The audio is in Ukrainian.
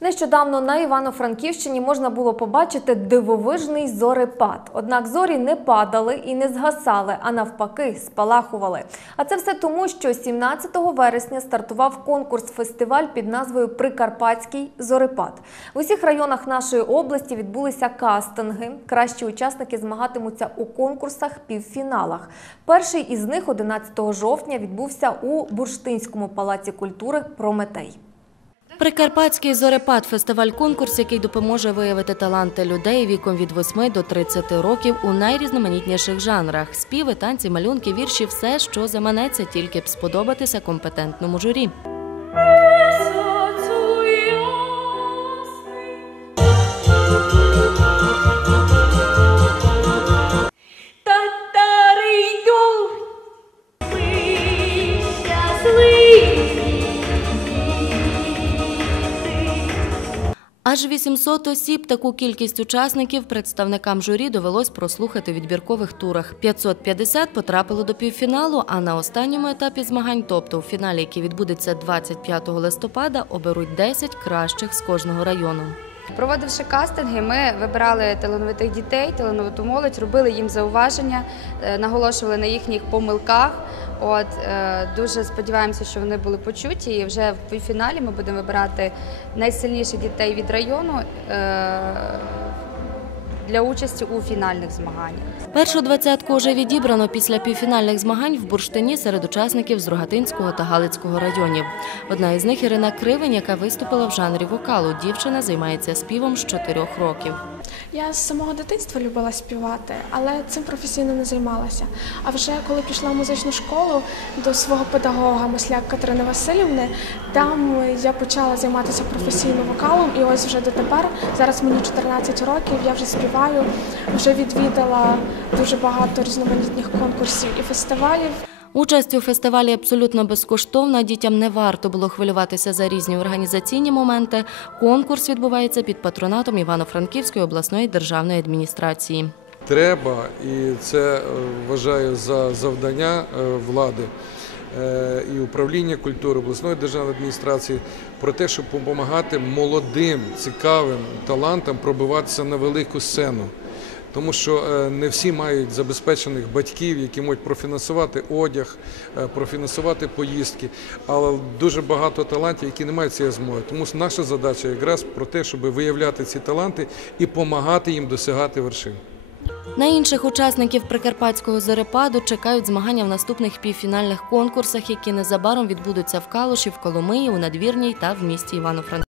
Нещодавно на Івано-Франківщині можна було побачити дивовижний зорепад. Однак зорі не падали і не згасали, а навпаки, спалахували. А це все тому, що 17 вересня стартував конкурс-фестиваль під назвою Прикарпатський зорепад. В усіх районах нашої області відбулися кастинги. Кращі учасники змагатимуться у конкурсах півфіналах. Перший із них 11 жовтня відбувся у Бурштинському палаці культури Прометей. Прикарпатський зорепад фестиваль-конкурс, який допоможе виявити таланти людей віком від 8 до 30 років у найрізноманітніших жанрах: співи, танці, малюнки, вірші, все, що заманеться, тільки б сподобатися компетентному журі. Аж 800 осіб таку кількість учасників представникам журі довелось прослухати у відбіркових турах. 550 потрапило до півфіналу, а на останньому етапі змагань, тобто у фіналі, який відбудеться 25 листопада, оберуть 10 кращих з кожного району. Проводивши кастинги, ми вибирали талановитих дітей, талановиту молодь, робили їм зауваження, е, наголошували на їхніх помилках. От е, дуже сподіваємося, що вони були почуті. І вже в півфіналі ми будемо вибирати найсильніших дітей від району е, для участі у фінальних змаганнях. Першу двадцятку вже відібрано після півфінальних змагань в Бурштині серед учасників з Рогатинського та Галицького районів. Одна із них Ірина Кривень, яка виступила в жанрі вокалу. Дівчина займається співом з чотирьох років. Я з самого дитинства любила співати, але цим професійно не займалася. А вже коли пішла в музичну школу до свого педагога Масляк Катерини Васильівни, там я почала займатися професійно вокалом. І ось вже дотепер, зараз мені 14 років, я вже співаю, вже відвідала дуже багато різноманітних конкурсів і фестивалів. Участь у фестивалі абсолютно безкоштовна. Дітям не варто було хвилюватися за різні організаційні моменти. Конкурс відбувається під патронатом Івано-Франківської обласної державної адміністрації. треба, і це е, вважаю за завдання е, влади е, і управління культури обласної державної адміністрації про те, щоб допомагати молодим, цікавим талантам пробиватися на велику сцену. Тому що е, не всі мають забезпечених батьків, які можуть профінансувати одяг, е, профінансувати поїздки, але дуже багато талантів, які не мають цієї змоги. Тому наша задача якраз про те, щоб виявляти ці таланти і допомагати їм досягати вершин. На інших учасників прикарпатського зорепаду чекають змагання в наступних півфінальних конкурсах, які незабаром відбудуться в Калуші, в Коломиї, у Надвірній та в місті Івано-Франківськ.